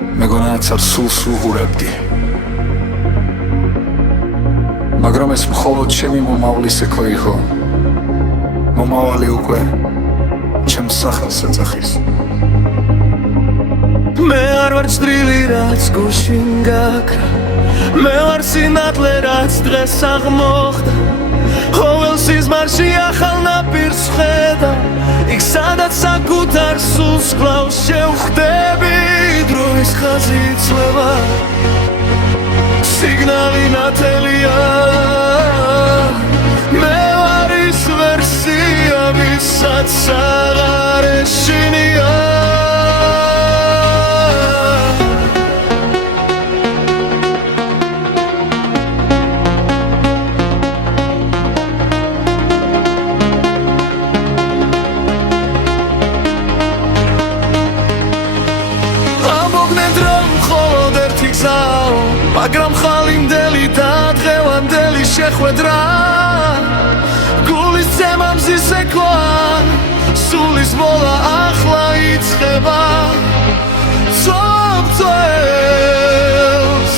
მეგონაც არ სულს უღურებდი მაგრამ ეს მხოლოდ ჩემი მომავლის ეკო იყო მომავალი უკვე ჩემს სახელს ეძახის მე არ ვარ წვრილი რაც გუშინ გაქრა მე ვარ სინათლე რაც დღეს აღმოხდა ყოველ სიზმარში ახალ ნაპირს ხედა იქ სადაც საკუთარ სულს კლავს შევხვდები დროის ხაზი იცვლება სიგნალი ნათელია მე ვარ ის ვერსია ვისაც აღარ ეშინია მაგრამ ხალინდელი და დღევანდელი შეხვედრა გულის ცემამზის ეკვა სულის მოლა ახლა იწყება წელს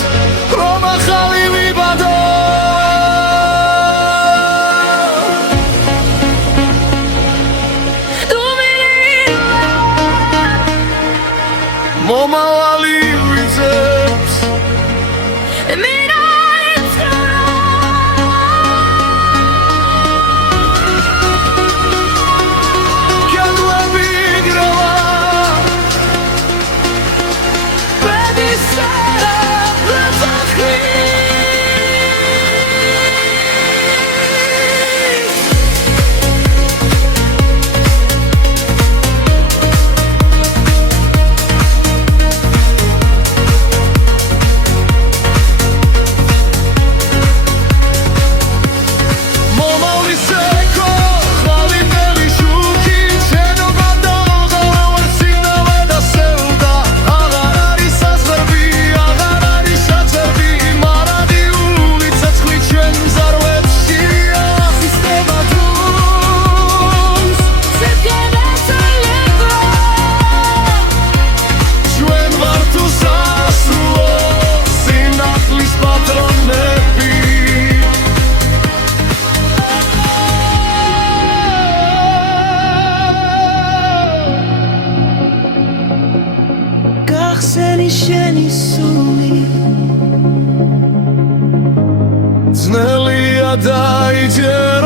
რომ ახალი ვიბადო მომავალი ვიძებს შენი სული ძნელია დაიჯერა